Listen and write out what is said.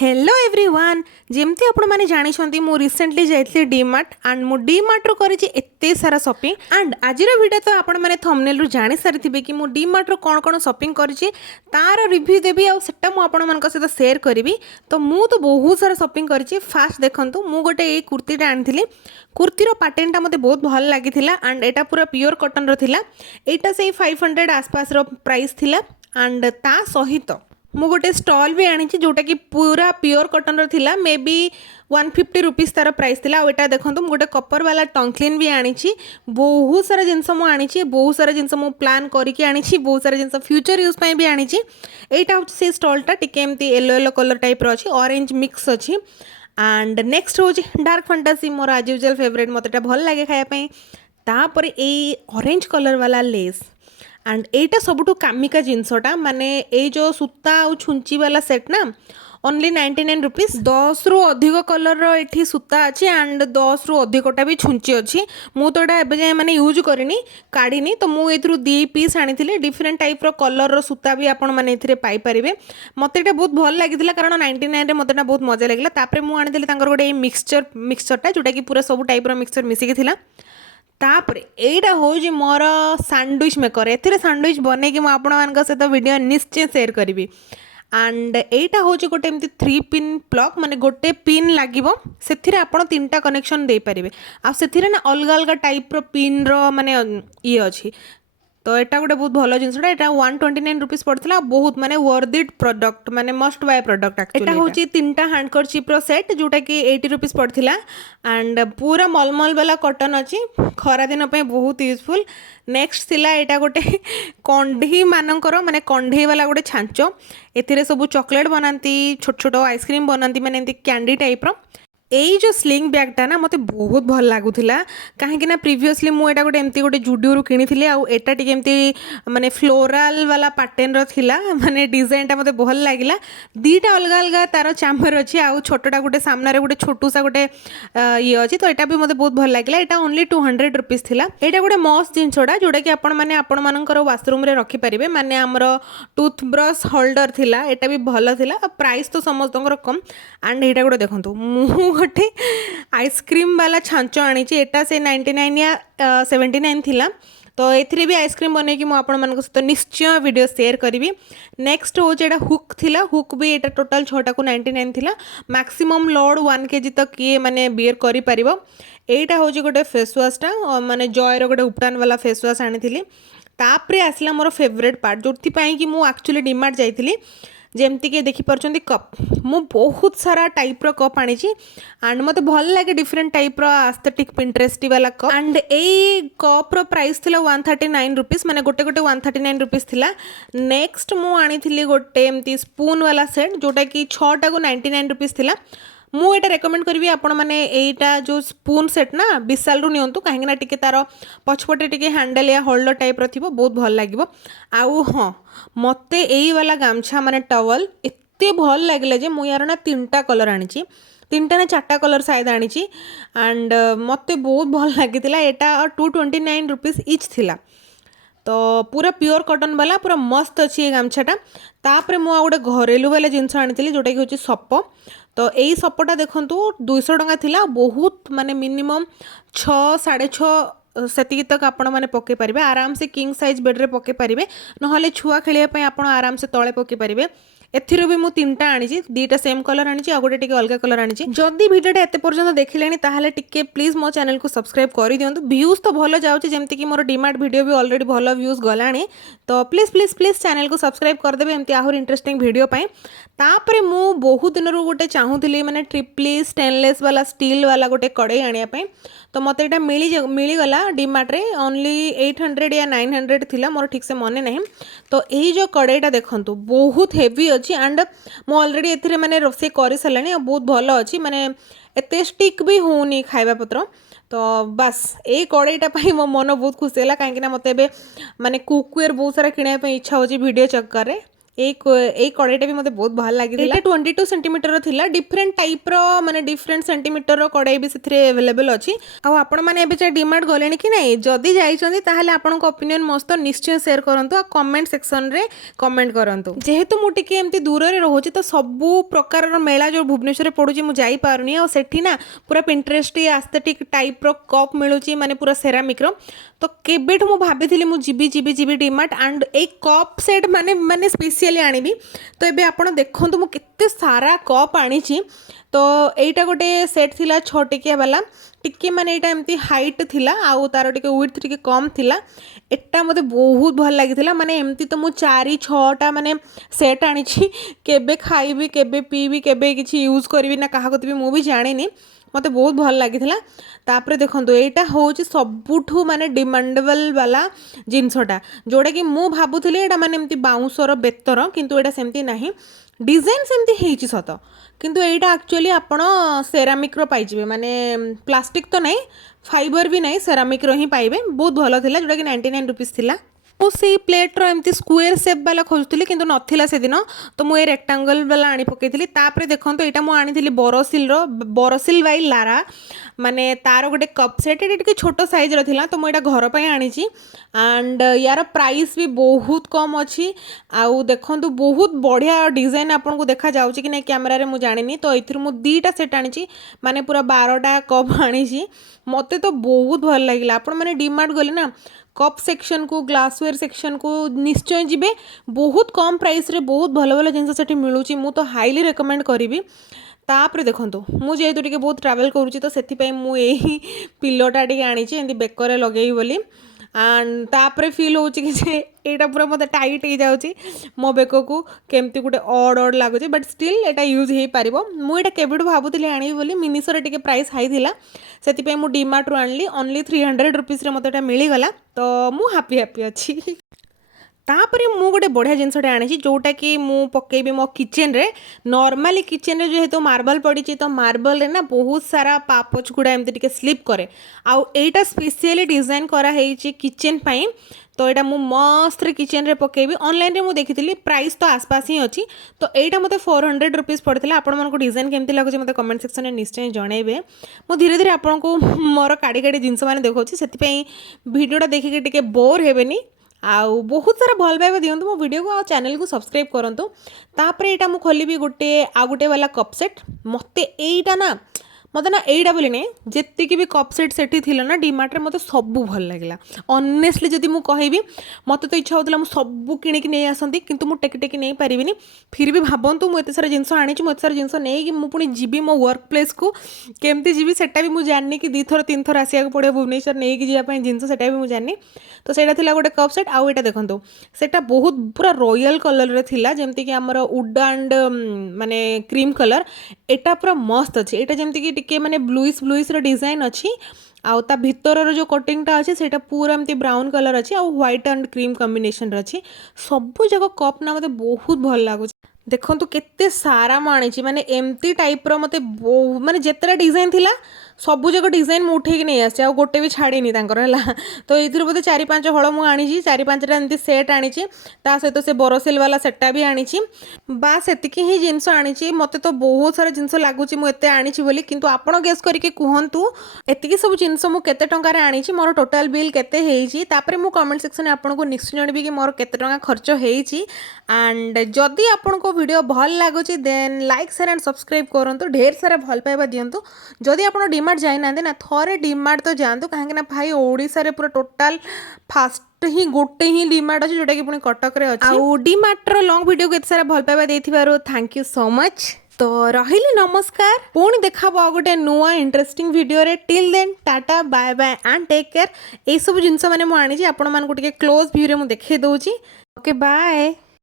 Hello everyone जेमती आपण माने जानी छंती मु रिसेंटली जाइतली डीमार्ट एंड मु डीमार्ट रो करिछि एत्ते सारा शॉपिंग एंड आजिर वीडियो तो आपण माने थंबनेल रु जानि सारिथिबे कि मु डीमार्ट रो कोन कोन शॉपिंग करिछि तार रिव्यू देबी आ सेटा मु आपण मानक सहित शेयर करबी। तो मु तो बहुत सारा शॉपिंग करिछि। फास्ट देखंतु मु गोटे ए कुर्तीटा आनिथिली। कुर्तीर पैटर्नटा मते बहुत भल लागिथिला एंड एटा पूरा प्योर कॉटन रो थिला। एटा से 500 आसपास रो प्राइस थिला एंड ता सहित मु गोटे स्टॉल भी आनी जोटा कि पूरा प्योर कॉटन रो थिला। मे बी 150 रुपीज तार प्राइस थिला। एटा देखंतु गोटे कपर वाला टंकलिन भी आनी। बहुत सारा जिनस मु आनी, बहुत सारा जिनस मु प्लान करके आनी, बहुत सारा जिनस फ्यूचर यूज पई भी आनी। एटा हो से स्टॉलटा टिके एमती येलो येलो कलर टाइप रो अछि, ऑरेंज मिक्स अछि। एंड नेक्स्ट हो डार्क फैंटासी मोर आज यूजुअल फेवरेट, मतेटा भल लागे खाया पई। तापर ए ऑरेंज कलर वाला लेस एंड एटा सबुठु कामिका जिनसटा माने ए जो सूता और छुंची वाला सेट ना ओनली 99 रुपीज। 10 रु अधिक कलर रो एठी सूता अच्छी एंड 10 रु अधिकटा भी छुंची अच्छी। मु तो एटा जाए माने यूज करिनी काढ़ीनी, तो मु एथरु 2 पीस आनी। डिफरेंट टाइप रो कलर रो सूता भी आपण माने एथिरे पाई परिबे। मते एटा बहुत भल लागितिला कारण 99 रे मते एटा बहुत मजा लागला। तापरे मु आनी तांकर गोटे मिक्सचरटा जोटा कि पूरा सब टाइप रो मिक्सचर मिसिकी थिला। तापरे एटा होजी मोर सैंडविच मेकर। एथिरे सैंडविच बने कि आपण मानक सहित वीडियो निश्चय शेयर करी। एंड एटा होजी गोटे एमती 3 पिन प्लग, माने गोटे पिन लागिवो सेथिरे आपण 3टा कनेक्शन दे पारिबे। आ सेथिरे ना अलग अलग टाइप रो पिन रो माने ये अछि। तो एटा गोटे बहुत भल जिनसटा। एटा 129 रुपीज पड़ता। बहुत माने वर्थ इट प्रोडक्ट, माने मस्ट बाय प्रोडक्ट एक्चुअली। एटा होची 3टा हैंडकरचिप रो सेट जोटा कि 80 रुपीज पड़ता। एंड पूरा मलमल वाला कॉटन अच्छी, खरा दिन पे बहुत यूजफुल। नेक्स्ट थिला एटा गोटे कंढी मानकर माने कंढे वाला गोटे छांच। एथिरे सब चॉकलेट बनाती, छोट छोट आइसक्रीम बनाती, माने एंती कैंडी टाइप रो। एई जो स्लिंग बैगटा ना मते बहुत भल लागुथिला काहेकि ना प्रीवियसली मु एटा गोटे एमती गोटे जुडियो रु किनिथिले। आ एटा टिके एमती माने फ्लोरल वाला पैटर्न रो थिला, माने डिजाइनटा मते भल लागिला। दीटा अलग अलग तार चैम्बर अछि आ छोटटा गोटे सामने रे गोटे छोटुसा गोटे ये अछि। तो एटा भी मते बहुत भल लागिला। एटा ओनली 200 रुपीस थिला। एटा गोटे मस्त जिनसडा जोटा कि आपण माने आपण मानकर वाशरूम रे रखि परिबे। माने हमरो टूथब्रश होल्डर थिला, एटा भी भल थिला। प्राइस तो समस्तंकर कम। एंड एटा गोटे देखंतु मु गोटे आइसक्रीम वाला छांच आनी। एटा से 99 या 79 थिला। तो एथिरे भी आइसक्रीम बने कि आपण मानक सहित निश्चय वीडियो शेयर करी। नेक्स्ट हो जेटा हुक थिला। हुक भी एटा टोटल 6टा को 99 थिला। मैक्सिमम लोड 1 केजी तक ये माने बियर करि परिबो। एटा हो जे गोटे फेस वाशटा माने जॉय रो गोटे उपटान वाला फेस वाश आनी। तापरे आसला मोर फेवरेट पार्ट जोथि पई कि मु एक्चुअली डीमार्ट जाइथिली। जेमती कि देखि परछंती कप, मु बहुत सारा टाइप रो कप आनी। एंड मते भल लागे डिफरेंट टाइप रो एस्थेटिक पिंटरेस्ट वाला कप। एंड ए कप रो प्राइस थिला 139 रुपीस, माने गोटे गोटे 139 रुपीस थिला। नेक्स्ट मु आनी थिली गोटे एमती स्पून वाला सेट जोटा कि 6टा को 99 रुपीस थिला। मु एटा रेकमेंड करी आपण माने एटा जो स्पून सेट ना विशाल रु नियंतु काहेकि ना टिके तार पछपटे टिके हैंडल या होल्डर टाइप रो थिबो, बहुत भल लागिवो। आउ हां मते एई वाला गामछा माने टॉवल एत्ते भल लागिला जे मु यार ना 3टा कलर आनी, 3टा ना 4टा कलर शायद आनी। एंड मते बहुत भल लागितिला। एटा 229 रुपीस इच थिला। तो पूरा प्योर कॉटन वाला पूरा मस्त अच्छी ये गामछाटा। तापरे मु गोटे घरेलू वाला जिनस आनी जोटा कि होची सप। तो यही सपटा देखंतु 200 टंका थिला। बहुत माने मिनिमम 6 6.5 सेतिकी तक आपण माने पके परिबे। आराम से किंग साइज बेड रे पके परिबे, नहले छुआ खेलिया पई आपण आराम से तळे पके परिबे। एथिरो भी मु 3टा आनी, 2टा सेम कलर आनी आ गोटे टिके अलग कलर आनी। जदि वीडियोटा एते पर्यंत देखिलेनी ताहाले टिके प्लीज मो चैनल को सब्सक्राइब करि दियंतु। व्यूज तो भलो जाउची, जेमति कि मोर डीमार्ट वीडियो भी ऑलरेडी भलो व्यूज गलानी। तो प्लीज प्लीज प्लीज चैनल को सब्सक्राइब कर देबे एमति आहुर इंटरेस्टिंग वीडियो पई। तापरे मु बहुत दिन रो गोटे चाहूतिली माने ट्रिपली स्टेनलेस वाला स्टील वाला गोटे कड़े आनिया पई। तो मते एटा मिली गला डीमार्ट रे। ओनली 800 या 900 थिला, मोर ठीक से मने नहीं। तो एही जो कड़ेटा देखंतु बहुत हेवी अच्छी। एंड मु ऑलरेडी एथिरे माने रोसे करि सलानी, बहुत भलो अच्छी, माने एते स्टिक भी होनी खाइबा पत्र। तो बस ए कड़ेटा पई मो मन बहुत खुशी होला काहेकि ना मते बे माने कुकवेयर बहुत सारा किने पे इच्छा होची वीडियो चक्कर रे। এই কড়াইটা भी मते बहुत भल लागिला 22 सेंटीमीटर थिला डिफरेंट टाइप रो माने डिफरेंट सेंटीमीटर रो कड़ाई भी से अवेलेबल अच्छी आ आपण मैंने एबे डीमार्ट गले कि नहीं जदि जाइछन्ती ताहले आपनको ओपिनियन मस्त निश्चय शेयर करंतु आ कमेंट सेक्शन रे कमेंट करंतु जेहेतु मु टिके एमती दूर रे रहूची तो सबु प्रकार रो मेला जो भुवनेश्वर रे पडुची मु जाई पारुनी आ सेठी ना पूरा पिंटरेस्ट एस्थेटिक टाइप रो कप मिलुची माने पूरा सेरामिक रो तो केबेठ मु भाबिथिली मु जीबी डीमार्ट एंड एक कप सेट माने माने स्पेशली आनिबी तो एबे आपण देखंतु मु केते सारा कप आनिची तो एटा गोटे सेट थिला 6 टिकिया वाला टिके माने एटा एमती हाइट थिला आउ तार टिके विड्थ टिके कम थिला एटा मते बहुत भल लागिथिला माने एमती तो मु 4-6टा माने सेट आनिची केबे खाइबी केबे पीबी केबे किछि यूज करबी ना काहा कतबी मु भी जानिनी मते बहुत भल लागिथिला तापरे देखंतु एटा होची सबुठु माने डिमांडेबल वाला जिनसटा जोडा कि मु भाबुथिली एटा माने एमती बाउंसर बेतर किंतु एटा सेमती नाही डिजाइन सेमती हेची सत किंतु एटा एक्चुअली आपण सेरामिक रो पाइजिबे माने प्लास्टिक तो नहीं फाइबर भी नहीं सेरामिक रो ही पाइबे बहुत भलो थिला जोडा कि 99 रुपीस थिला मुझे प्लेट्र एमती स्क्वेयर सेप वाला खोजुली कि नाला से दिन तो मुझे रेक्टांगल वाला आनी पकईली तापर देखो तो यहाँ मुझे बोरोसिल बाई लारा माने तार गोटे कप सेट ये छोट साइज रहा तो मुझे घर पर आनी एंड यार प्राइस भी बहुत कम अच्छी आउ देखो बहुत बढ़िया डिजाइन आपन को देखा जाऊँ कि नहीं कैमेरा मुझे जानी तो ये मुझे 2टा सेट आनी माने पूरा 12टा कप आनी मत तो बहुत भल लगे आपण मैंने डीमार्ट गले ना कप सेक्शन को ग्लासवेयर सेक्शन को निश्चय जीवे बहुत कम प्राइस रे बहुत भल भल जिनस सेठी मिलूची मु तो हाईली रेकमेंड करी तापर देखो मुझे टे बहुत ट्रावेल करुँची तो से मुझे पिलोटा टे आनी एमती बेकर लगे बोली एंड तापर फिल हो यहाँ पूरा मत टाइट हो जाऊँगी मो बेक को केमती गोटे ऑड लगुच बट स्टिल यहाँ यूज हो पार मुझे केबेठू भावुली आनी बोली मिनिसर टे प्राइस हाई थिला से मुझे डीमार्ट रू आनली ओनली 300 रुपीस रे मते मिलगला तो मु हैप्पी अच्छी तापर मु गोटे बढ़िया जिनसटे आनी जोटा कि मु पकेबी मो किचन रे नॉर्मली किचन रे जेहेतु मार्बल पड़ी तो मार्बल रे ना बहुत सारा पापच गुड़ा एमती टिके स्लिप करे आउ एटा स्पेशली डिजाइन करा हेची किचन पाई तो यहाँ मु मस्त किचन रे पकेबी ऑनलाइन रे मु देखी प्राइस तो आसपास ही अच्छी तो यहाँ मत 400 रुपीस पड़ता आपण मन को डिजाइन केमती लगुच मत कमेंट सेक्शन में निश्चय जनइबे मु धीरे धीरे आपन को मोर काड़ी काड़ी जिनस मैंने देखा से भिडियोटा देखिए टिके बोर हेबेनी आउ बहुत सारा भल पाइबा दियंतु मो वीडियो को आ चैनल को सब्सक्राइब करंतु तापर एटा मु खोलिबी गोटे आ गोटे वाला कप सेट मते एटा ना मत ना यहीटा बोली नहीं जी भी कप सेट सेठी थी ना डीमार्ट रे मत सबू भल लगे ऑनेस्टली जदि मु कहबी मत तो इच्छा होता सबू किणिकी नहीं आसती किंतु मु टेकी टेकी नहीं पारिनी फिर भी भावतु मुझे सारा जिनस आनी मुझे सारा जिनस नहीं मुझे जीवी मो वर्क प्लेस को केमती जीवी सेटा भी मुझे जाननी कि 2 थर 3 थर आसिया पड़े भुवनेश्वर नहीं कि जावाई जिनस सेटा भी मुझे जाननी तो सेटा थिला गोटे कप सेट आउ एटा देखंतु सेटा बहुत पूरा रॉयल कलर रे थिला जेमती कि हमर वुड एंड माने क्रीम कलर एटा पूरा मस्त अछि एटा जेमती कि टिके माने ब्लूइश रो डिजाइन अछि आउ ता भितर जो कटिंगटा अच्छे सेटा पूरा एमती ब्राउन कलर अच्छी आउ व्हाइट एंड क्रीम कॉम्बिनेशन अच्छी सबू जगह कप ना मते बहुत भल लगुच देखो केते सारा मानी माने एमती टाइप रो मते माने जेतरा डिजाइन थिला सबू जगह डिजाइन मु उठे नहीं आसे आ गोटे भी छाड़ीनी तो ये बोधे 4-5 हल मुझे आनी 4-5टा एमती सेट आनी सहित से बोरोसिल वाला सेटा भी आनी बास एतिकी ही जिनस आनी मत तो बहुत सारा जिनस लगुच मुझे आनी बोली किंतु आपण गेस करके कहतु एतिकी सब जिनस मुझे टंकार आनी मोर टोटाल बिल केते मु कमेंट सेक्शन में आपको निश्चय जानवी कि मोर केते टंका खर्च होती एंड जदि आपन को वीडियो भल लगुच then like share and subscribe करूँ ढेर सारा भल पाइबा दिंतु जदि आप डीमार्ट जाइना ना थोड़े डीमार्ट तो जातु कहीं भाई ओडिशा रे पूरा टोटाल फास्ट ही गोटे ही डीमार्ट अच्छे जोटा कि पुणी कटक रे अच्छे आउ डीमार्ट रो लॉन्ग वीडियो को एत सारा भल पाइबा देथिबारो थैंक यू सो मच तो रहिली नमस्कार पुणी देखा गोटे नुआ इंटरेस्टिंग वीडियो रे till then tata bye bye and take care ए सब जिनस माने मु आनी आपण मान को टिके क्लोज व्यू रे मु देखे दउची ओके बाय।